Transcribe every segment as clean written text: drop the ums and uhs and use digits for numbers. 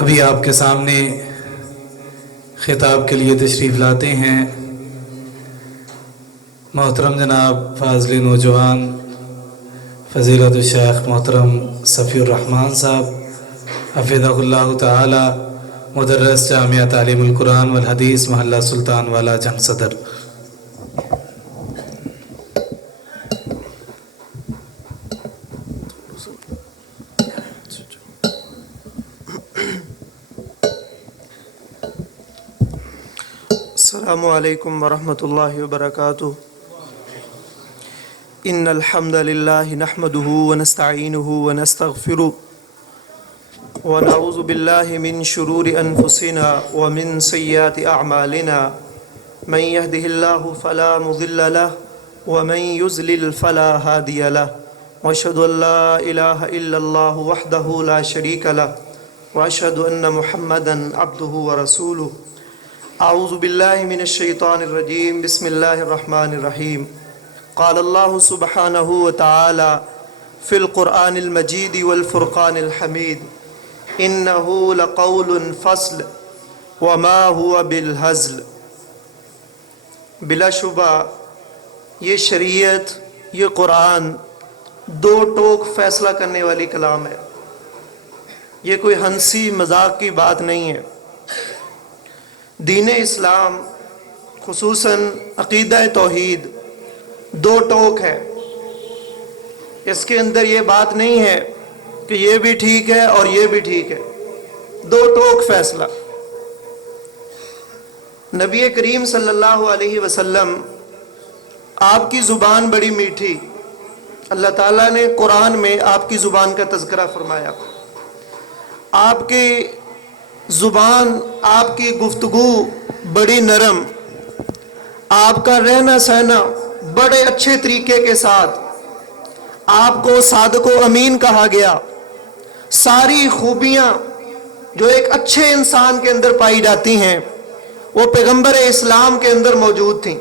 ابھی آپ کے سامنے خطاب کے لیے تشریف لاتے ہیں محترم جناب فاضل نوجوان فضیلت الشیخ محترم صفی الرحمن صاحب حفظہ اللہ تعالی، مدرس جامعہ تعلیم القرآن والحدیث محلہ سلطان والا جنگ صدر۔ السلام علیکم ورحمۃ اللہ وبرکاتہ۔ ان الحمد للہ نحمده ونستعینه ونستغفره ونعوذ باللہ من شرور انفسنا ومن سیئات اعمالنا، من يهده اللہ فلا مضل له ومن يضلل فلا هادی له، واشهد ان لا الہ الا اللہ وحدہ لا شریک له، واشهد ان محمدا عبدہ ورسولہ۔ اعوذ باللہ من الشیطان الرجیم، بسم اللہ الرحمن الرحیم۔ قال اللہ سبحانہ وتعالی فی القرآن المجید والفرقان الحمید، انہ لقول فصل وما هو بالہزل۔ بلا شبہ یہ شریعت، یہ قرآن دو ٹوک فیصلہ کرنے والی کلام ہے۔ یہ کوئی ہنسی مذاق کی بات نہیں ہے۔ دین اسلام خصوصاً عقیدہ توحید دو ٹوک ہے۔ اس کے اندر یہ بات نہیں ہے کہ یہ بھی ٹھیک ہے اور یہ بھی ٹھیک ہے، دو ٹوک فیصلہ۔ نبی کریم صلی اللہ علیہ وسلم، آپ کی زبان بڑی میٹھی، اللہ تعالیٰ نے قرآن میں آپ کی زبان کا تذکرہ فرمایا۔ آپ کی زبان، آپ کی گفتگو بڑی نرم، آپ کا رہنا سہنا بڑے اچھے طریقے کے ساتھ، آپ کو صادق و امین کہا گیا۔ ساری خوبیاں جو ایک اچھے انسان کے اندر پائی جاتی ہیں وہ پیغمبر اسلام کے اندر موجود تھیں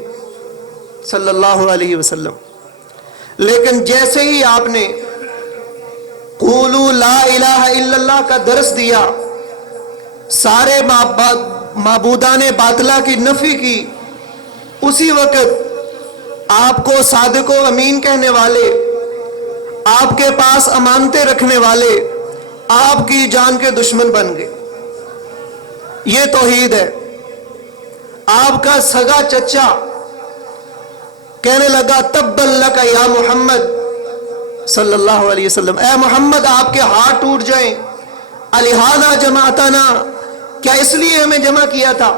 صلی اللہ علیہ وسلم۔ لیکن جیسے ہی آپ نے قولوا لا الہ الا اللہ کا درس دیا، سارے معبودان باطلہ کی نفی کی، اسی وقت آپ کو صادق و امین کہنے والے، آپ کے پاس امانتیں رکھنے والے آپ کی جان کے دشمن بن گئے۔ یہ توحید ہے۔ آپ کا سگا چچا کہنے لگا تبا لک یا محمد صلی اللہ علیہ وسلم، اے محمد آپ کے ہاتھ ٹوٹ جائیں، الہذا جماعتنا، کیا اس لیے ہمیں جمع کیا تھا؟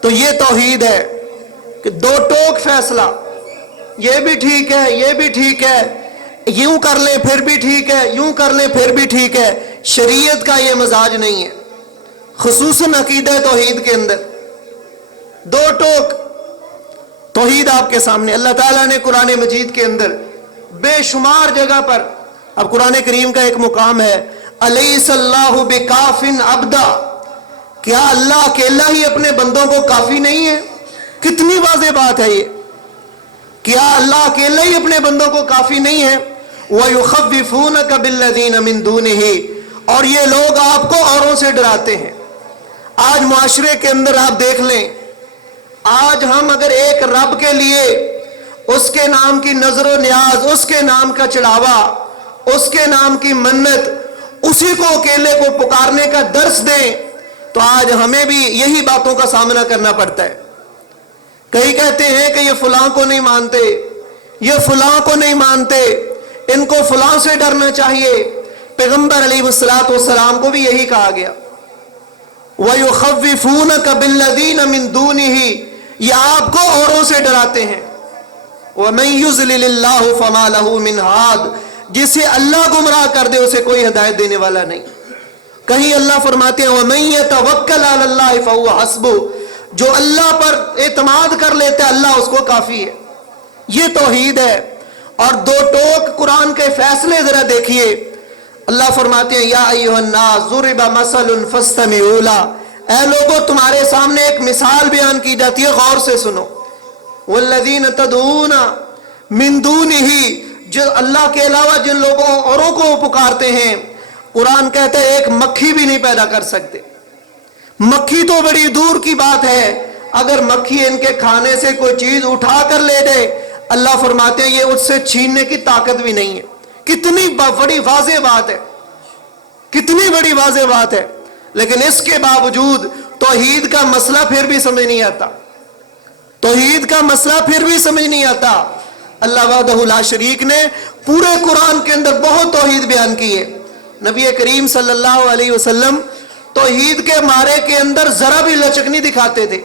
تو یہ توحید ہے کہ دو ٹوک فیصلہ، یہ بھی ٹھیک ہے، یہ بھی ٹھیک ہے، یوں کر لیں پھر بھی ٹھیک ہے، یوں کر لیں پھر بھی ٹھیک ہے۔ شریعت کا یہ مزاج نہیں ہے، خصوصاً عقیدہ توحید کے اندر دو ٹوک توحید آپ کے سامنے۔ اللہ تعالیٰ نے قرآن مجید کے اندر بے شمار جگہ پر، اب قرآن کریم کا ایک مقام ہے الیس اللہ بکاف عبدا، کیا اللہ اکیلا ہی اپنے بندوں کو کافی نہیں ہے؟ کتنی واضح بات ہے یہ، کیا اللہ اکیلا ہی اپنے بندوں کو کافی نہیں ہے؟ وَيُخَوِّفُونَكَ بِالَّذِينَ مِن دُونِهِ، اور یہ لوگ آپ کو اوروں سے ڈراتے ہیں۔ آج معاشرے کے اندر آپ دیکھ لیں، آج ہم اگر ایک رب کے لیے اس کے نام کی نظر و نیاز، اس کے نام کا چڑھاوا، اس کے نام کی منت، اسی کو اکیلے کو پکارنے کا درس دیں تو آج ہمیں بھی یہی باتوں کا سامنا کرنا پڑتا ہے۔ کئی کہتے ہیں کہ یہ فلاں کو نہیں مانتے، یہ فلاں کو نہیں مانتے، ان کو فلاں سے ڈرنا چاہیے۔ پیغمبر علیہ السلام کو بھی یہی کہا گیا وَيُخَوِّفُونَكَ بِالَّذِينَ مِن دُونِهِ، یہ آپ کو اوروں سے ڈراتے ہیں۔ وَمَن يُضْلِلِ اللَّهُ فَمَا لَهُ مِنْ هَادٍ، جسے اللہ گمراہ کر دے اسے کوئی ہدایت دینے والا نہیں۔ کہیں اللہ فرماتے ہیں وَمَن يَتَوَكَّلْ عَلَى اللَّهِ فَهُوَ حَسْبُهُ، جو اللہ پر اعتماد کر لیتا ہے اللہ اس کو کافی ہے۔ یہ توحید ہے۔ اور دو ٹوک قرآن کے فیصلے ذرا دیکھیے، اللہ فرماتے ہیں یا ایھا الناس ضرب مثل فاستمعوا له، اے لوگوں تمہارے سامنے ایک مثال بیان کی جاتی ہے، غور سے سنو۔ والذین تدعون من دونہ، جو اللہ کے علاوہ جن لوگوں اوروں کو پکارتے ہیں، कुरान कहता है एक मक्खी भी नहीं पैदा कर सकते। मक्खी तो बड़ी दूर की बात है, अगर मक्खी इनके खाने से कोई चीज उठा कर ले जाए, अल्लाह फरमाते हैं ये उससे छीनने की ताकत भी नहीं है। कितनी बड़ी वाज़ेह बात है, कितनी बड़ी वाज़ेह बात है। लेकिन इसके बावजूद तौहीद का मसला फिर भी समझ नहीं आता, तौहीद का मसला फिर भी समझ नहीं आता। अल्लाह वहदहु ला शरीक ने पूरे कुरान के अंदर बहुत तौहीद बयान की है। नबी करीम सल्लल्लाहु अलैहि वसल्लम तौहीद के मारे के अंदर जरा भी लचक नहीं दिखाते थे।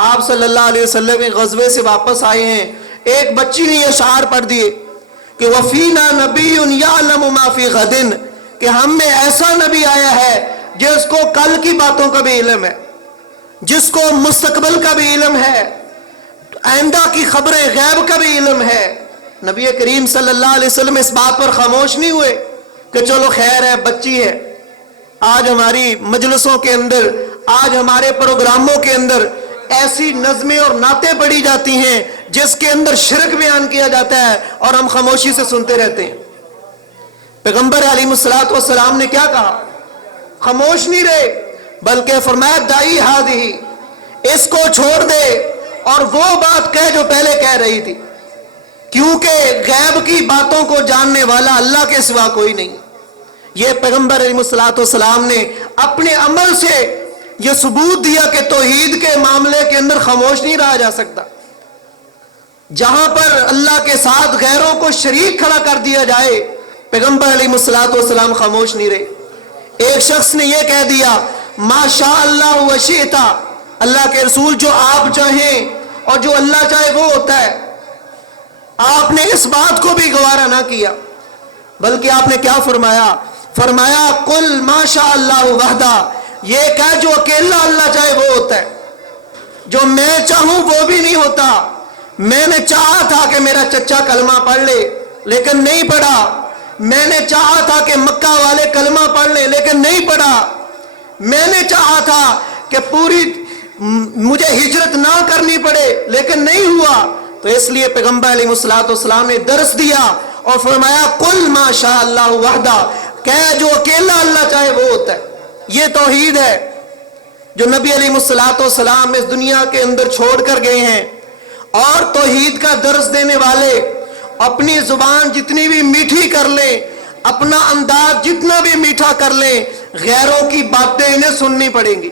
आप सल्लल्लाहु अलैहि वसल्लम एक गज़वे से वापस आए हैं, एक बच्ची ने ये शार पढ़ दिए कि वफीना नबीयुन यअलमु मा फी गदिन, कि हम में ऐसा नबी आया है जिसको कल की बातों का भी इल्म है, जिसको मुस्तकबिल का भी इल्म है, आइंदा की खबरें गैब का भी इल्म है। नबी करीम सल्लल्लाहु अलैहि वसल्लम इस बात पर खामोश नहीं हुए कि चलो खैर है, बच्ची है। आज हमारी मजलिसों के अंदर, आज हमारे प्रोग्रामों के अंदर ऐसी नज़में और नातें पढ़ी जाती हैं जिसके अंदर शिरक बयान किया जाता है और हम खामोशी से सुनते रहते हैं। पैगंबर अलैहिस्सलातु वस्सलाम ने क्या कहा? खामोश नहीं रहे, बल्कि फरमाया दाई हादिही, इसको छोड़ दे और वो बात कह जो पहले कह रही थी, क्योंकि गैब की बातों को जानने वाला अल्लाह के सिवा कोई नहीं। ये पैगंबर अलैहिस्सलातु वस्सलाम ने अपने अमल से ये सबूत दिया कि तौहीद के मामले के अंदर खामोश नहीं रहा जा सकता। जहां पर अल्लाह के साथ गैरों को शरीक खड़ा कर दिया जाए, पैगंबर अलैहिस्सलातु वस्सलाम खामोश नहीं रहे। एक शख्स ने यह कह दिया माशा अल्लाह व शिअता, अल्लाह के रसूल जो आप चाहें और जो अल्लाह चाहे वो होता है। आपने इस बात को भी गवारा ना किया, बल्कि आपने क्या फरमाया? फरमाया कुल माशा अल्लाह वहदा, ये कह जो अकेला अल्लाह चाहे वो होता है, जो मैं चाहूं वो भी नहीं होता। मैंने चाहा था कि मेरा चचा कलमा पढ़ ले, लेकिन नहीं पढ़ा। मैंने चाहा था कि मक्का वाले कलमा पढ़ ले, लेकिन नहीं पढ़ा। मैंने चाहा था कि पूरी मुझे हिजरत ना करनी पड़े, लेकिन नहीं हुआ। तो इसलिए पैगंबर अलैहिस्सलातु वस्सलाम ने दर्स दिया और फरमाया कुल माशा अल्लाह वहदा, कह जो अकेला अल्लाह चाहे वो होता है। ये तौहीद है जो नबी अलैहिस्सलातु वस्सलाम इस दुनिया के अंदर छोड़ कर गए हैं। और तौहीद का दर्स देने वाले अपनी जुबान जितनी भी मीठी कर ले, अपना अंदाज जितना भी मीठा कर ले, गैरों की बातें इन्हें सुननी पड़ेंगी।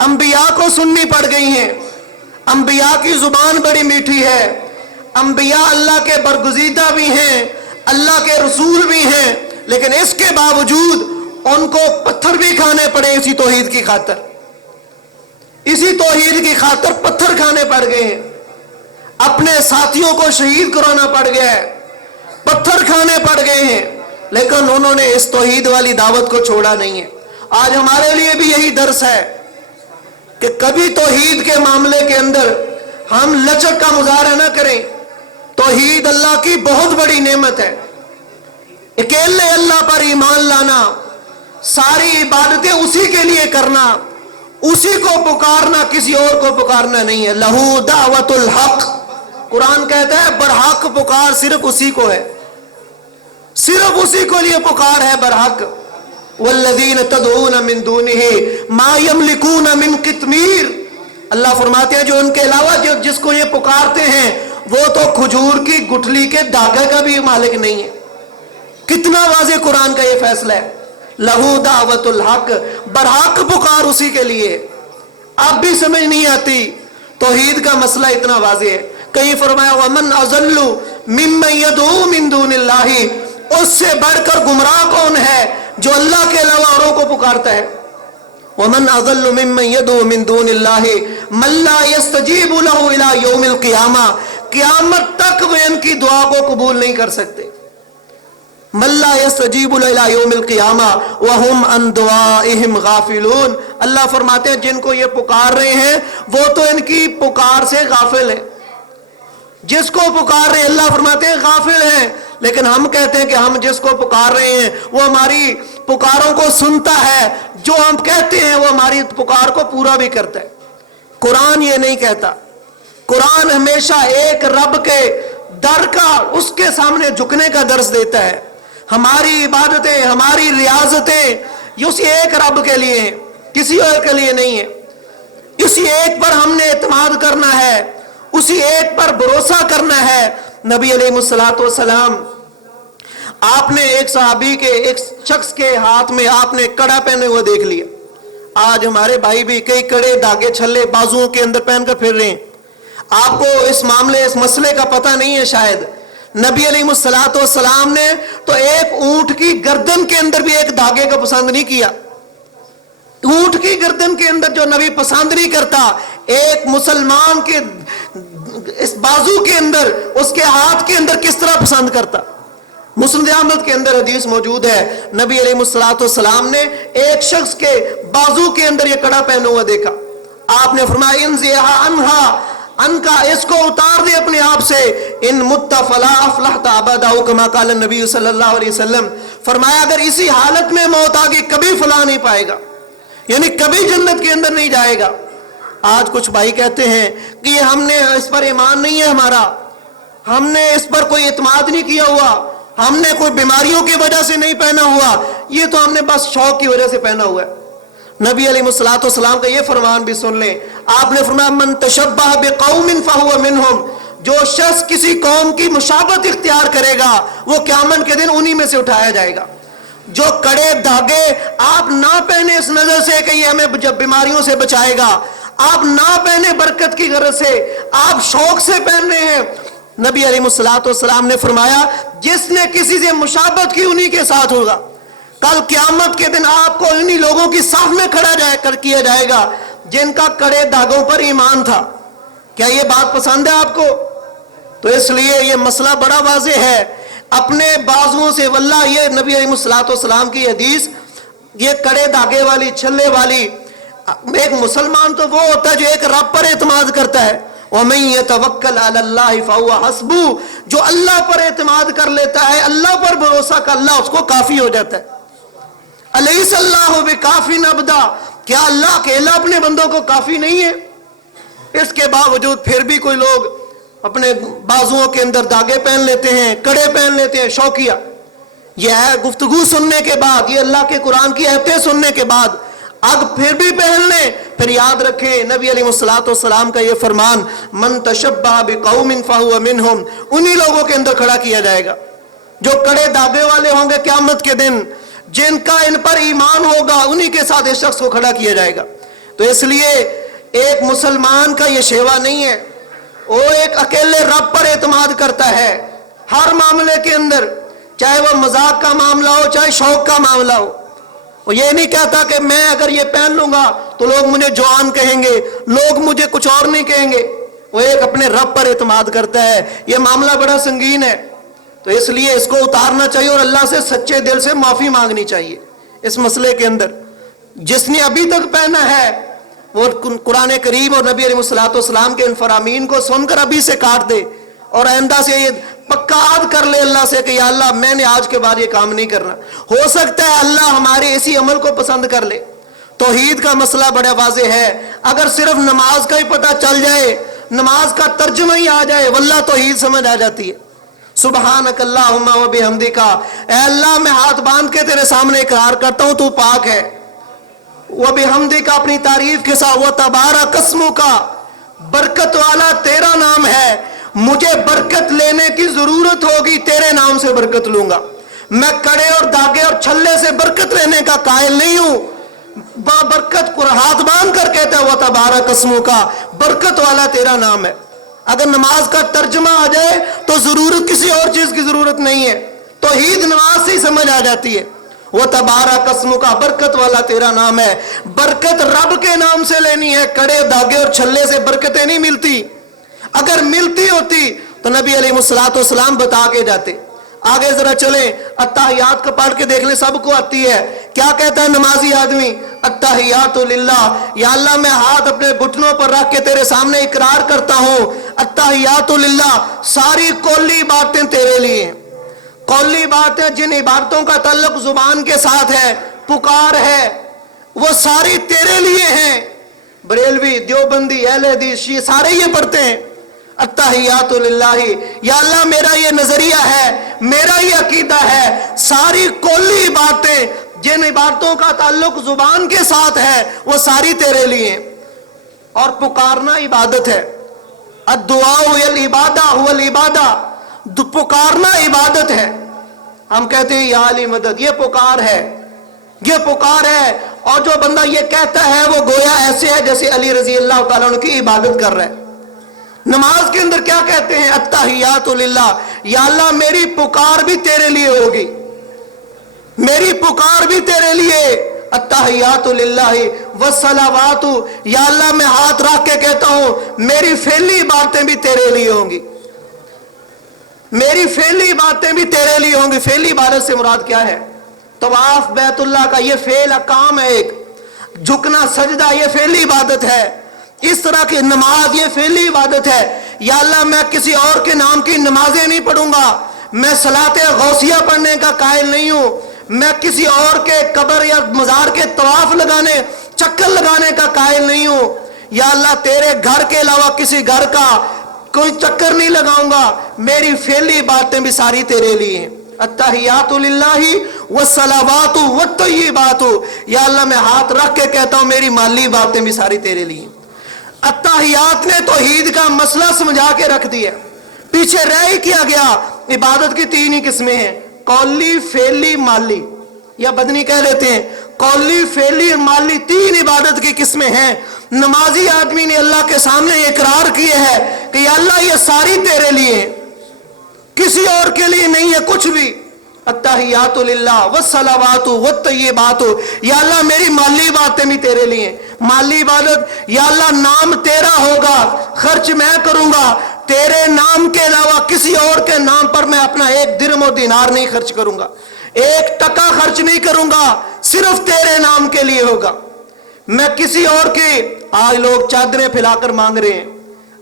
अंबिया को सुननी पड़ गई हैं। अंबिया की जुबान बड़ी मीठी है। अंबिया अल्लाह के बरगुज़ीदा भी हैं, अल्लाह के रसूल भी हैं, लेकिन इसके बावजूद उनको पत्थर भी खाने पड़े इसी तौहीद की खातर। इसी तौहीद की खातर पत्थर खाने पड़ गए हैं। अपने साथियों को शहीद कराना पड़ गया है, पत्थर खाने पड़ गए हैं, लेकिन उन्होंने इस तौहीद वाली दावत को छोड़ा नहीं है। आज हमारे लिए भी यही दर्स है कि कभी तौहीद के मामले के अंदर हम लचक का मुजाहरा ना करें। तौहीद अल्लाह की बहुत बड़ी नेमत है। अकेले अल्लाह पर ईमान लाना, सारी इबादतें उसी के लिए करना, उसी को पुकारना, किसी और को पुकारना नहीं है। लहू दावतुल हक, कुरान कहता है बरहक पुकार सिर्फ उसी को है, सिर्फ उसी को लिए पुकार है बरहक। वल्लज़ीन तदऊन मिन दूनिही मा यमलिकून मिन कितमीर, अल्लाह फरमाते हैं जो उनके अलावा जो जिसको ये पुकारते हैं वो तो खजूर की गुठली के धागे का भी मालिक नहीं है। कितना वाज़ेह कुरान का ये फैसला है। लहू दावतुल हक, बरहक पुकार उसी के लिए। अब भी समझ नहीं आती, तौहीद का मसला इतना वाज़ेह है। कहीं फरमाया वमन अज़ल्लु मिम्मन यदऊ मिन दूनिल्लाहि, उससे बढ़कर गुमराह कौन है जो अल्लाह के अलावा औरों को पुकारता है। वमन अज़ल्लु मिम्मन यदऊ मिन दूनिल्लाहि मन ला यस्तजीबु लहु इला यौमिल क़ियामा, क़यामत तक वे इनकी दुआ को कबूल नहीं कर सकते। मल्ला यस्तजीबु इला यौमिल क़ियामा व हुम अन दुआइहिम गाफिलून, अल्लाह फरमाते हैं जिनको ये पुकार रहे हैं वो तो इनकी पुकार से गाफिल है। जिसको पुकार रहे हैं अल्लाह फरमाते हैं गाफिल हैं, लेकिन हम कहते हैं कि हम जिसको पुकार रहे हैं वो हमारी पुकारों को सुनता है, जो हम कहते हैं वो हमारी पुकार को पूरा भी करता है। कुरान ये नहीं कहता। कुरान हमेशा एक रब के दर का, उसके सामने झुकने का दर्स देता है। ہماری عبادتیں، ہماری ریاضتیں یہ اسی ایک رب کے لیے ہیں، کسی اور کے لیے نہیں ہے۔ اسی ایک پر ہم نے اعتماد کرنا ہے، اسی ایک پر بھروسہ کرنا ہے۔ نبی علیہ الصلوۃ والسلام، آپ نے ایک صحابی کے، ایک شخص کے ہاتھ میں آپ نے کڑا پہنے ہوئے دیکھ لیا۔ آج ہمارے بھائی بھی کئی کڑے، دھاگے، چھلے بازوؤں کے اندر پہن کر پھر رہے ہیں۔ آپ کو اس معاملے، اس مسئلے کا پتہ نہیں ہے شاید۔ نبی علیہ الصلوۃ والسلام نے تو ایک اونٹ کی گردن کے اندر بھی ایک دھاگے کا پسند نہیں کیا۔ اونٹ کی گردن کے اندر جو نبی پسند نہیں کرتا، ایک مسلمان کے اس بازو کے اندر، اس کے ہاتھ کے اندر کس طرح پسند کرتا۔ مسند احمد کے اندر حدیث موجود ہے، نبی علیہ الصلوۃ والسلام نے ایک شخص کے بازو کے اندر یہ کڑا پہنا ہوا دیکھا۔ آپ نے فرمایا انزعها عنها، ان کا اس کو اتار دے اپنے آپ سے، ان مت فلا افلحت ابدا، کما قال النبی صلی اللہ علیہ وسلم۔ فرمایا اگر اسی حالت میں موت آ گئی کبھی فلاح نہیں پائے گا، یعنی کبھی جنت کے اندر نہیں جائے گا۔ آج کچھ بھائی کہتے ہیں کہ یہ ہم نے اس پر ایمان نہیں ہے ہمارا، ہم نے اس پر کوئی اعتماد نہیں کیا ہوا، ہم نے کوئی بیماریوں کی وجہ سے نہیں پہنا ہوا، یہ تو ہم نے بس شوق کی وجہ سے پہنا ہوا ہے۔ نبی علیہ الصلوۃ والسلام کا یہ فرمان بھی سن لیں۔ آپ نے فرمایا من تشبہ بقوم فہو منہم، جو شخص کسی قوم کی مشابہت اختیار کرے گا وہ قیامت کے دن انہی میں سے اٹھایا جائے گا۔ جو کڑے دھاگے آپ نہ پہنے اس نظر سے کہ یہ ہمیں جب بیماریوں سے بچائے گا، آپ نہ پہنے برکت کی غرض سے، آپ شوق سے پہن رہے ہیں۔ نبی علیہ الصلوۃ والسلام نے فرمایا جس نے کسی سے مشابہت کی انہی کے ساتھ ہوگا، کل قیامت کے دن آپ کو انہی لوگوں کی صف میں کھڑا کیا جائے گا جن کا کڑے دھاگوں پر ایمان تھا۔ کیا یہ بات پسند ہے آپ کو؟ تو اس لیے یہ مسئلہ بڑا واضح ہے۔ اپنے بازوؤں سے، واللہ یہ نبی علیہ الصلوۃ والسلام کی حدیث، یہ کڑے دھاگے والی، چھلے والی، ایک مسلمان تو وہ ہوتا ہے جو ایک رب پر اعتماد کرتا ہے۔ وَمَن يَتَوَكَّلْ عَلَى اللَّهِ فَهُوَ حَسْبُهُ، جو اللہ پر اعتماد کر لیتا ہے، اللہ پر بھروسہ کر، اللہ اس کو کافی ہو جاتا ہے۔ أَلَيْسَ اللَّهُ بِكَافٍ عَبْدًا، کیا اللہ اکیلا اپنے بندوں کو کافی نہیں ہے؟ اس کے باوجود پھر بھی کوئی لوگ اپنے بازوؤں کے اندر دھاگے پہن لیتے ہیں، کڑے پہن لیتے ہیں، شوقیہ۔ یہ ہے گفتگو سننے کے بعد، یہ اللہ کے قرآن کی آیتیں سننے کے بعد اب پھر بھی پہن لیں، پھر یاد رکھیں نبی علیہ الصلوۃ والسلام کا یہ فرمان من تشبہ بقوم فہو منہم، انہی لوگوں کے اندر کھڑا کیا جائے گا جو کڑے دھاگے والے ہوں گے قیامت کے دن، جن کا ان پر ایمان ہوگا، انہی کے ساتھ اس شخص کو کھڑا کیا جائے گا۔ تو اس لیے ایک مسلمان کا یہ شیوا نہیں ہے، وہ ایک اکیلے رب پر اعتماد کرتا ہے ہر معاملے کے اندر، چاہے وہ مذاق کا معاملہ ہو، چاہے شوق کا معاملہ ہو۔ وہ یہ نہیں کہتا کہ میں اگر یہ پہن لوں گا تو لوگ مجھے جوان کہیں گے، لوگ مجھے کچھ اور نہیں کہیں گے۔ وہ ایک اپنے رب پر اعتماد کرتا ہے۔ یہ معاملہ بڑا سنگین ہے، تو اس لیے اس کو اتارنا چاہیے اور اللہ سے سچے دل سے معافی مانگنی چاہیے اس مسئلے کے اندر۔ جس نے ابھی تک پہنا ہے وہ قرآن کریم اور نبی علیہ الصلوۃ والسلام کے ان فرامین کو سن کر ابھی سے کاٹ دے، اور آئندہ سے یہ پکا عہد کر لے اللہ سے کہ یا اللہ میں نے آج کے بعد یہ کام نہیں کرنا۔ ہو سکتا ہے اللہ ہمارے اسی عمل کو پسند کر لے۔ توحید کا مسئلہ بڑا واضح ہے، اگر صرف نماز کا ہی پتہ چل جائے، نماز کا ترجمہ ہی آ جائے، واللہ توحید سمجھ آ جاتی ہے۔ سبحانک اللہم و بحمدک، اے اللہ میں ہاتھ باندھ کے تیرے سامنے اقرار کرتا ہوں تو پاک ہے، و بحمدک اپنی تعریف کے ساتھ، و تبارک اسمک، برکت والا تیرا نام ہے، مجھے برکت لینے کی ضرورت ہوگی تیرے نام سے برکت لوں گا، میں کڑے اور دھاگے اور چھلے سے برکت لینے کا قائل نہیں ہوں۔ برکت کو ہاتھ باندھ کر کہتا ہے وہ تبارک اسمک، برکت والا تیرا نام ہے۔ اگر نماز کا ترجمہ آ جائے تو ضرورت کسی اور چیز کی ضرورت نہیں ہے، توحید نماز سے ہی سمجھ آ جاتی ہے۔ وہ تبارک اسمک، برکت والا تیرا نام ہے۔ برکت رب کے نام سے لینی ہے، کڑے دھاگے اور چھلے سے برکتیں نہیں ملتی۔ اگر ملتی ہوتی تو نبی علیہ الصلوۃ والسلام بتا کے جاتے۔ آگے ذرا چلیں، اتحیات کو پڑھ کے دیکھ لیں، سب کو آتی ہے۔ کیا کہتا ہے نمازی آدمی؟ التحیات للہ، یا اللہ میں ہاتھ اپنے گھٹنوں پر رکھ کے تیرے سامنے اقرار کرتا ہوں، التحیات للہ، ساری قولی باتیں تیرے لیے ہیں۔ قولی باتیں جن عبادتوں کا تعلق زبان کے ساتھ ہے، پکار ہے، وہ ساری تیرے لیے ہیں۔ بریلوی، دیوبندی، اہل حدیث، یہ سارے یہ پڑھتے ہیں، अत्तहियातु लिल्लाहि, या अल्लाह मेरा ये नजरिया है, मेरा ये अकीदा है, सारी कुल्ली बातें जिन इबादतों का ताल्लुक जुबान के साथ है वो सारी तेरे लिए। और पुकारना इबादत है। अद्दुआ हुवल इबादा, हुवल इबादा, पुकारना इबादत है। हम कहते हैं या अली मदद, ये पुकार है, ये पुकार है। और जो बंदा ये कहता है वो गोया ऐसे है जैसे अली रजी अल्लाह तआला अन्हु की इबादत कर रहा है। नमाज के अंदर क्या कहते हैं? अत्तहियातु लिल्लाह, या अल्लाह मेरी पुकार भी तेरे लिए होगी, मेरी पुकार भी तेरे लिए। अत्तहियातु लिल्लाहि वस्सलावातु, या अल्लाह मैं हाथ रख के कहता हूं मेरी फैली बातें भी तेरे लिए होंगी, मेरी फैली बातें भी तेरे लिए होंगी। फैली इबादत से मुराद क्या है? तवाफ बैतुल्लाह का ये फेल काम है, एक झुकना सजदा ये फेली इबादत है। इस तरह की नमाज ये फेली इबादत है। या अल्लाह मैं किसी और के नाम की नमाजें नहीं पढ़ूंगा, मैं सलाते गौसिया पढ़ने का कायल नहीं हूं, मैं किसी और के कब्र या मजार के तवाफ लगाने, चक्कर लगाने का कायल नहीं हूं। या अल्लाह तेरे घर के अलावा किसी घर का कोई चक्कर नहीं लगाऊंगा, मेरी फेली बातें भी सारी तेरे लिए हैं। अत्तहियातु लिल्लाहि वस्सलावातु वत्तय्यिबातु, या अल्लाह मैं हाथ रख के कहता हूं मेरी माली बातें भी सारी तेरे लिए। अत्तहियात ने तौहीद का मसला समझा के रख दिया, पीछे रह ही किया गया। इबादत की तीन ही किस्में हैं, कौली, फेली, माली, या बदनी कह लेते हैं। कौली, फेली और माली तीन इबादत की किस्में हैं। नमाजी आदमी ने अल्लाह के सामने इकरार किए है कि या अल्लाह ये सारी तेरे लिए है, किसी और के लिए नहीं है कुछ भी। अत्तहियातु लिल्लाह वस्सलावातु वत्तय्यिबातु, या अल्लाह मेरी माली बातें भी तेरे लिए। माली इबादत, या अल्लाह नाम तेरा होगा, खर्च मैं करूंगा, तेरे नाम के अलावा किसी और के नाम पर मैं अपना एक दिरहम और दिनार नहीं खर्च करूंगा, एक टका खर्च नहीं करूंगा, सिर्फ तेरे नाम के लिए होगा। मैं किसी और के, आज लोग चादरें फैलाकर मांग रहे हैं,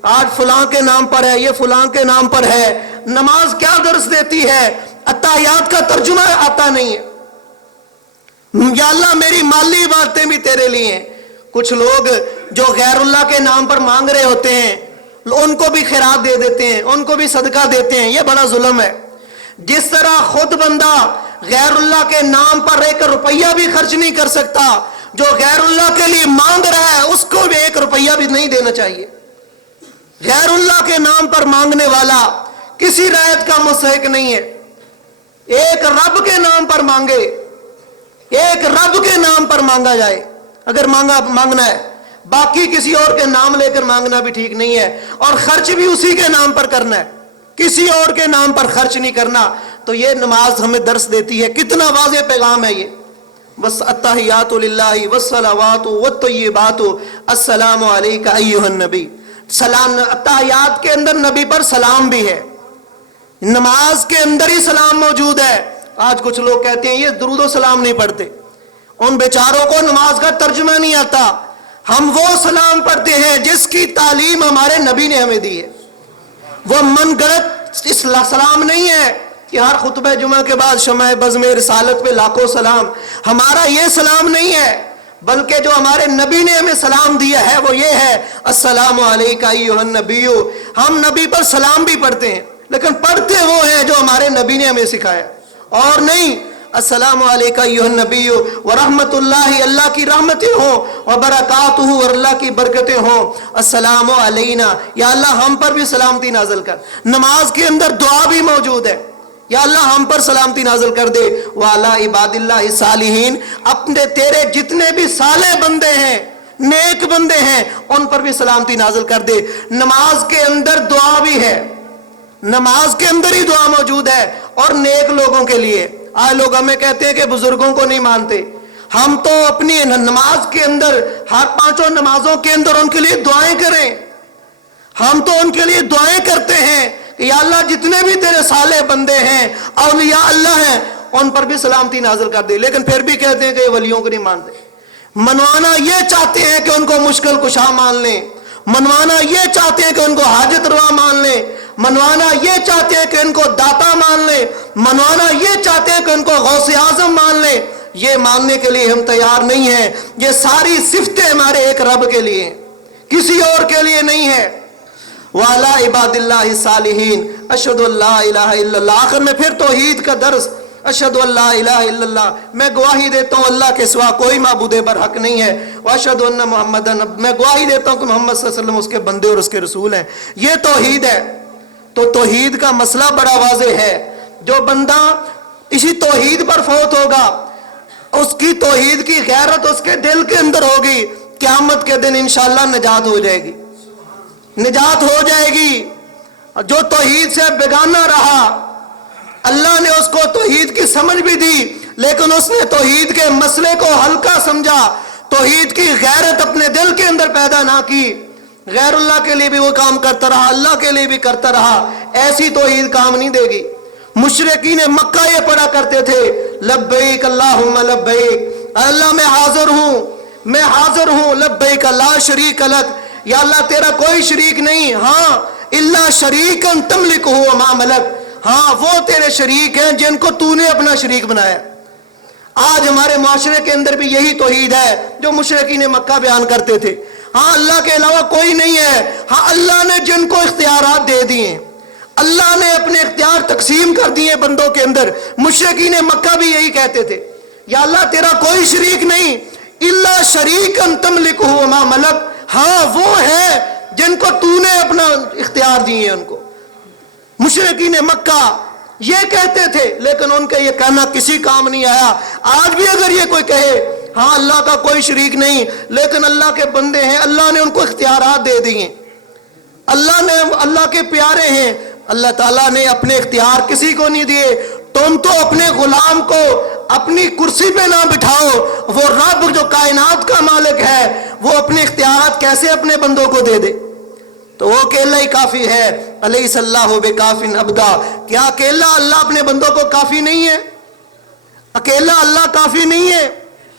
आज फलां के नाम पर है, ये फलां के नाम पर है। नमाज क्या दर्स देती है? अत्तहियात का तर्जुमा आता नहीं है। या अल्लाह मेरी माली बातें भी तेरे लिए हैं। कुछ लोग जो गैरुल्लाह के नाम पर मांग रहे होते हैं उनको भी खैरात दे देते हैं, उनको भी सदका देते हैं, ये बड़ा जुल्म है। जिस तरह खुद बंदा गैरुल्लाह के नाम पर एक रुपया भी खर्च नहीं कर सकता, जो गैरुल्लाह के लिए मांग रहा है उसको भी एक रुपया भी नहीं देना चाहिए। गैरुल्लाह के नाम पर मांगने वाला किसी रायत का मुस्तहिक नहीं है। एक रब के नाम पर मांगे, एक रब के नाम पर मांगा जाए अगर मांगना है, बाकी किसी और के नाम लेकर मांगना भी ठीक नहीं है। और खर्च भी उसी के नाम पर करना है, किसी और के नाम पर खर्च नहीं करना। तो ये नमाज हमें दर्स देती है, कितना वाज़ेह पैगाम है ये। बस अत्तहियातु लिल्लाहि वस्सलावातु वत्तय्यिबातु, अस्सलामु अलैका अय्युहन नबी। सलाम, अत्तहियात के अंदर नबी पर सलाम भी है, नमाज के अंदर ही सलाम मौजूद है। आज कुछ लोग कहते हैं ये दुरूद सलाम नहीं पढ़ते, उन बेचारों को नमाज का तर्जुमा नहीं आता। हम वो सलाम पढ़ते हैं जिसकी तालीम हमारे नबी ने हमें दी है। वो मनगढ़ंत सलाम नहीं है कि हर खुतबे जुमा के बाद शमाए बज़्म रिसालत पे लाखों सलाम, हमारा ये सलाम नहीं है। बल्कि जो हमारे नबी ने हमें सलाम दिया है वो ये है, अस्सलामु अलैका अय्युहन नबिय्यु। हम नबी पर सलाम भी पढ़ते हैं, लेकिन पढ़ते वो हैं जो हमारे नबी ने हमें सिखाया, और नहीं अस्सलामु अलैका अय्युहन नबिय्यु व रहमतुल्लाहि, अल्लाह की रहमतें हों, व बरकातुहु, और अल्लाह की बरकतें हों। अस्सलामु अलैना, या अल्लाह हम पर भी सलामती नाज़िल कर। नमाज के अंदर दुआ भी मौजूद है, या अल्लाह हम पर सलामती नाज़िल कर दे। व अला इबादिल्लाहि सालिहीन, अपने तेरे जितने भी साले बंदे हैं, नेक बंदे हैं, उन पर भी सलामती नाज़िल कर दे। नमाज के अंदर दुआ भी है, नमाज के अंदर ही दुआ मौजूद है, और नेक लोगों के लिए। आज लोग हमें कहते हैं कि बुजुर्गों को नहीं मानते, हम तो अपनी नमाज के अंदर, हर पांचों नमाजों के अंदर उनके लिए दुआएं करें। हम तो उनके लिए दुआएं करते हैं कि या अल्लाह जितने भी तेरे साले बंदे हैं, औलिया अल्लाह हैं, उन पर भी सलामती नाज़िल कर दे। लेकिन फिर भी कहते हैं कि वलियों को नहीं मानते। मनवाना ये चाहते हैं कि उनको मुश्किल कुशा मान लें, मनवाना ये चाहते हैं कि उनको हाजत रवा मान लें, मनवाना ये चाहते हैं कि इनको दाता मान ले, मनवाना ये चाहते हैं कि इनको गौसे आजम मान ले। ये मानने के लिए हम तैयार नहीं हैं। ये सारी सिफतें हमारे एक रब के लिए, किसी और के लिए नहीं है। वाला इबादिल्लाहि सालिहीन अशहदु अल्ला इलाहा इल्लल्लाह। आखिर में फिर तौहीद का दर्स, अशहदु अल्ला इलाहा इल्लल्लाह, मैं गवाही देता हूँ अल्लाह के सिवा कोई माबूद बरहक नहीं है, व अशहदु अन्ना मुहम्मदन, मैं गवाही देता हूँ कि मोहम्मद सल्लल्लाहु अलैहि वसल्लम उसके बंदे और उसके रसूल हैं। ये तौहीद है। तो तौहीद का मसला बड़ा वाज़ेह है। जो बंदा इसी तौहीद पर फौत होगा, उसकी तौहीद की गैरत उसके दिल के अंदर होगी, क़यामत के दिन इंशाअल्लाह निजात हो जाएगी, निजात हो जाएगी। जो तौहीद से बेगाना रहा, अल्लाह ने उसको तौहीद की समझ भी दी, लेकिन उसने तौहीद के मसले को हल्का समझा, तौहीद की गैरत अपने दिल के अंदर पैदा ना की, गैरुल्लाह के लिए भी वो काम करता रहा, अल्लाह के लिए भी करता रहा, ऐसी तौहीद काम नहीं देगी। मुशरिकीन मक्का ये पढ़ा करते थे, लब्बैक अल्लाहुम्मा लब्बैक, अल्लाह मैं हाजिर हूँ, मैं हाजिर हूँ, लब्बैक ला शरीक लक, या अल्लाह तेरा कोई शरीक नहीं, हाँ इल्ला शरीकन तमलिकुहु व मा मलक, हाँ वो तेरे शरीक हैं जिनको तूने अपना शरीक बनाया। आज हमारे माशरे के अंदर भी यही तौहीद है जो मुशरिकीन मक्का बयान करते थे। हाँ अल्लाह के अलावा कोई नहीं है, हाँ अल्लाह ने जिनको इख्तियारात दे दिए, अल्लाह ने अपने इख्तियार तकसीम कर दिए बंदों के अंदर। मुशरिकीन मक्का भी यही कहते थे, या अल्लाह तेरा कोई शरीक नहीं, इल्ला शरीकन तमलिकुहु व मा मलक, हाँ वो है जिनको तूने अपना इख्तियार दिए हैं उनको। मुशरिकीन मक्का ये कहते थे, लेकिन उनका ये कहना किसी काम नहीं आया। आज भी अगर ये कोई कहे हाँ अल्लाह का कोई शरीक नहीं, लेकिन अल्लाह के बंदे हैं, अल्लाह ने उनको इख्तियारात दे दिए, अल्लाह ने, अल्लाह के प्यारे हैं, अल्लाह ताला ने अपने इख्तियार किसी को नहीं दिए। तुम तो अपने गुलाम को अपनी कुर्सी पे ना बिठाओ, वो रब जो कायनात का मालिक है वो अपने इख्तियारात कैसे अपने बंदों को दे दे? तो वो अकेला ही काफी है। अलैहिस्सलाहु बिकाफिन अब्दा, क्या अकेला अल्लाह अपने बंदों को काफी नहीं है? अकेला अल्लाह काफी नहीं है,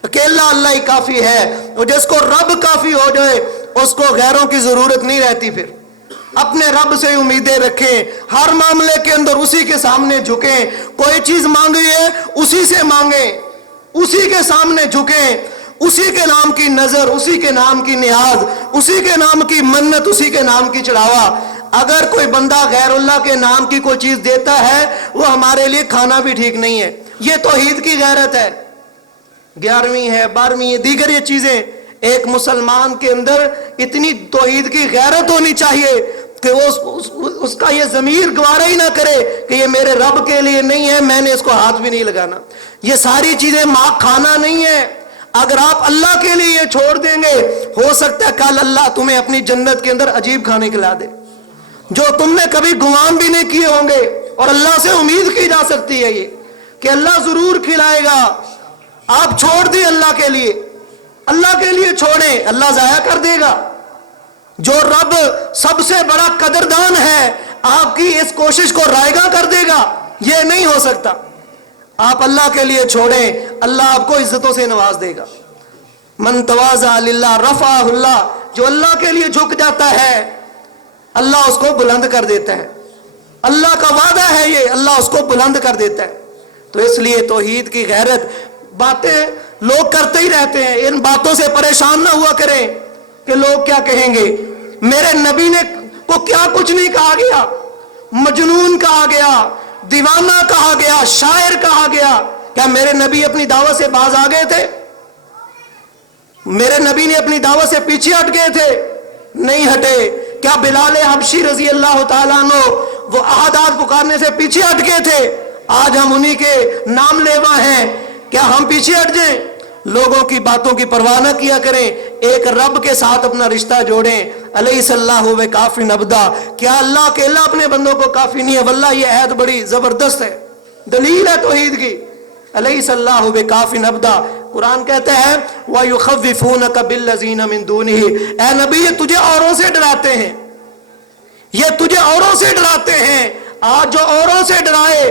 अकेला अल्लाह ही काफी है। और जिसको रब काफी हो जाए उसको गैरों की जरूरत नहीं रहती। फिर अपने रब से उम्मीदें रखें, हर मामले के अंदर उसी के सामने झुकें, कोई चीज मांगी है उसी से मांगे, उसी के सामने झुकें, उसी के नाम की नजर, उसी के नाम की नियाज, उसी के नाम की मन्नत, उसी के नाम की चढ़ावा। अगर कोई बंदा गैरुल्लाह के नाम की कोई चीज देता है वो हमारे लिए खाना भी ठीक नहीं है। ये तौहीद की गैरत है। 11वीं है, 12वीं है, दीगर ये चीजें। एक मुसलमान के अंदर इतनी तौहीद की गैरत होनी चाहिए कि वो उसका ये ज़मीर गवारा ही ना करे कि ये मेरे रब के लिए नहीं है, मैंने इसको हाथ भी नहीं लगाना। ये सारी चीजें माँ खाना नहीं है। अगर आप अल्लाह के लिए ये छोड़ देंगे, हो सकता है कल अल्लाह तुम्हें अपनी जन्नत के अंदर अजीब खाने खिला दे जो तुमने कभी गुमान भी नहीं किए होंगे। और अल्लाह से उम्मीद की जा सकती है ये कि अल्लाह जरूर खिलाएगा। आप छोड़ दिए अल्लाह के लिए, अल्लाह के लिए छोड़े, अल्लाह जाया कर देगा। जो रब सबसे बड़ा कदरदान है आपकी इस कोशिश को रायगा कर देगा, ये नहीं हो सकता। आप अल्लाह के लिए छोड़ें, अल्लाह आपको इज्जतों से नवाज देगा। मन तवाज़ा लिल्लाह रफ़अहुल्लाह, जो अल्लाह के लिए झुक जाता है अल्लाह उसको बुलंद कर देता है। अल्लाह का वादा है ये, अल्लाह उसको बुलंद कर देता है। तो इसलिए तौहीद की गैरत, बातें लोग करते ही रहते हैं, इन बातों से परेशान ना हुआ करें कि लोग क्या कहेंगे। मेरे नबी ने को क्या कुछ नहीं कहा गया, मजनून कहा गया, दीवाना कहा गया, शायर कहा गया। क्या मेरे नबी अपनी दावत से बाज आ गए थे? मेरे नबी ने अपनी दावत से पीछे हट गए थे? नहीं हटे। क्या बिलाल हबशी रजी अल्लाह ताला अन्हु वो अहादात पुकारने से पीछे हट गए थे? आज हम उन्हीं के नाम लेवा हैं, क्या हम पीछे हट जाएं? लोगों की बातों की परवाह न किया करें, एक रब के साथ अपना रिश्ता जोड़ें। अलैहिस्सलाहु व काफिन अब्दा, क्या अल्लाह अकेला अपने बंदों को काफी नहीं है? वल्लाह ये ऐत बड़ी जबरदस्त है, दलील है तौहीद की। अलैहिस्सलाहु व काफिन अब्दा, कुरान कहता है व युखव्विफूनका बिल्लज़ीना मिन दूनिही, ऐ नबी ये तुझे औरों से डराते हैं, ये तुझे औरों से डराते हैं। आज जो औरों से डराए,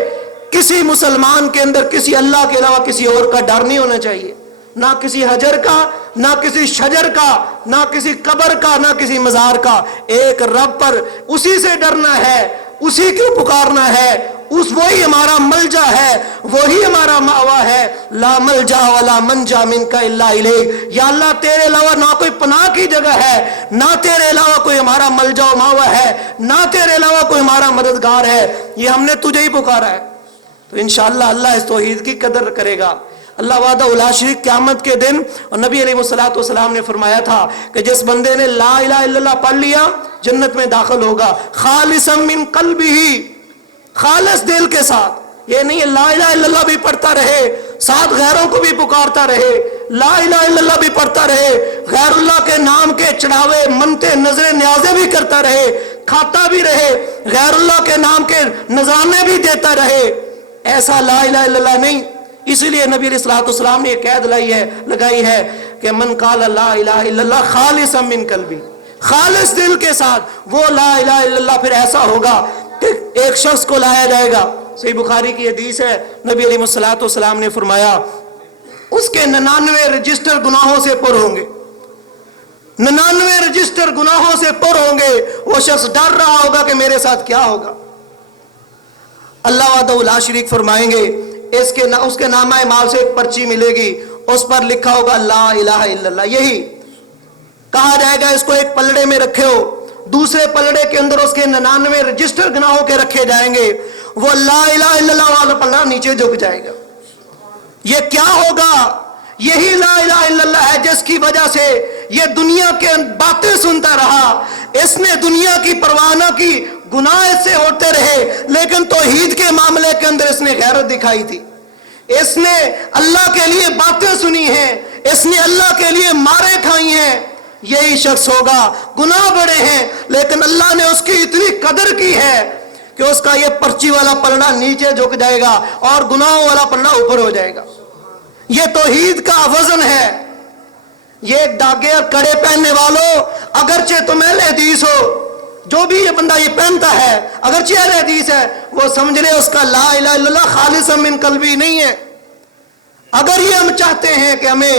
किसी मुसलमान के अंदर किसी अल्लाह के अलावा किसी और का डर नहीं होना चाहिए, ना किसी हजर का, ना किसी शजर का, ना किसी कब्र का, ना किसी मजार का। एक रब पर, उसी से डरना है, उसी को पुकारना है, उस वही हमारा मलजा है, وہی ہمارا ماوا ہے. لا ملجا ولا منجا منکا الا الیک. یا اللہ تیرے علاوہ نہ کوئی پناہ کی جگہ ہے, نہ تیرے علاوہ کوئی ہمارا ملجا و ماوا ہے, نہ تیرے علاوہ کوئی ہمارا مددگار ہے. یہ ہم نے تجھے ہی پکارا ہے. تو انشاءاللہ اللہ اس توحید کی قدر کرے گا. اللہ وحدہ لا شریک قیامت کے دن, اور نبی علیہ الصلوۃ والسلام نے فرمایا تھا کہ جس بندے نے لا الہ الا اللہ پڑھ لیا جنت میں داخل ہوگا, خالصا من قلبہ, خالص دل کے ساتھ. یہ نہیں ہے لا الہ الا اللہ بھی پڑھتا رہے, ساتھ غیروں کو بھی پکارتا رہے, لا الہ الا اللہ بھی پڑھتا رہے, غیر اللہ کے نام کے چڑھاوے منتے نظر نیازیں بھی کرتا رہے, کھاتا بھی رہے, غیر اللہ کے نام کے نذرانے بھی دیتا رہے. ایسا لا الہ الا اللہ نہیں. اسی لیے نبی علیہ الصلوۃ والسلام نے یہ قید لگائی ہے کہ من قال لا الہ الا اللہ خالصا من قلبی, خالص دل کے ساتھ وہ لا الہ الا اللہ. پھر ایسا ہوگا کہ ایک شخص کو لایا جائے گا, صحیح بخاری کی حدیث ہے, نبی علیہ الصلوۃ والسلام نے فرمایا اس کے 99 رجسٹر گناہوں سے پر ہوں گے, 99 رجسٹر گناہوں سے پر ہوں گے. وہ شخص ڈر رہا ہوگا کہ میرے ساتھ کیا ہوگا. اللہ وحدہ لا شریک فرمائیں گے اس کے نامہ اعمال سے ایک پرچی ملے گی, اس پر لکھا ہوگا لا الہ الا اللہ. یہی کہا جائے گا اس کو ایک پلڑے میں رکھے ہو, دوسرے پلڑے کے اندر اس کے 99 رجسٹر گناہوں کے رکھے جائیں گے. وہ لا الہ الا اللہ والا پلڑا نیچے جھک جائے گا. یہ کیا ہوگا؟ یہی لا الہ الا اللہ ہے جس کی وجہ سے یہ دنیا کے باتیں سنتا رہا, اس نے دنیا کی پرواہ نہ کی, گناہ اس سے ہوتے رہے, لیکن توحید کے معاملے کے اندر اس نے غیرت دکھائی تھی, اس نے اللہ کے لیے باتیں سنی ہیں, اس نے اللہ کے لیے مارے کھائی ہیں. یہی شخص ہوگا, گناہ بڑے ہیں لیکن اللہ نے اس کی اتنی قدر کی ہے کہ اس کا یہ پرچی والا پلڑا نیچے جھک جائے گا اور گناہوں والا پلڑا اوپر ہو جائے گا. یہ توحید کا وزن ہے. یہ داغے اور کڑے پہننے والوں, اگرچہ تم اہل حدیث ہو, جو بھی یہ بندہ یہ پہنتا ہے اگرچہ اہل حدیث ہے, وہ سمجھ لے اس کا لا الہ الا اللہ خالصا من قلبی نہیں ہے. اگر یہ ہم چاہتے ہیں کہ ہمیں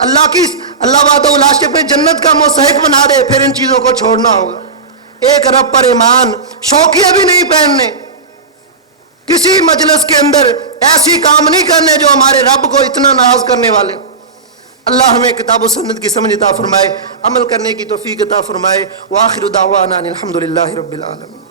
اللہ وحدہ لا شریک پہ جنت کا مستحق بنا دے, پھر ان چیزوں کو چھوڑنا ہوگا. ایک رب پر ایمان, شوقیہ بھی نہیں پہننے, کسی مجلس کے اندر ایسی کام نہیں کرنے جو ہمارے رب کو اتنا ناراض کرنے والے. اللہ ہمیں کتاب و سنت کی سمجھ عطا فرمائے, عمل کرنے کی توفیق عطا فرمائے. وآخر دعوانا الحمدللہ رب العالمین.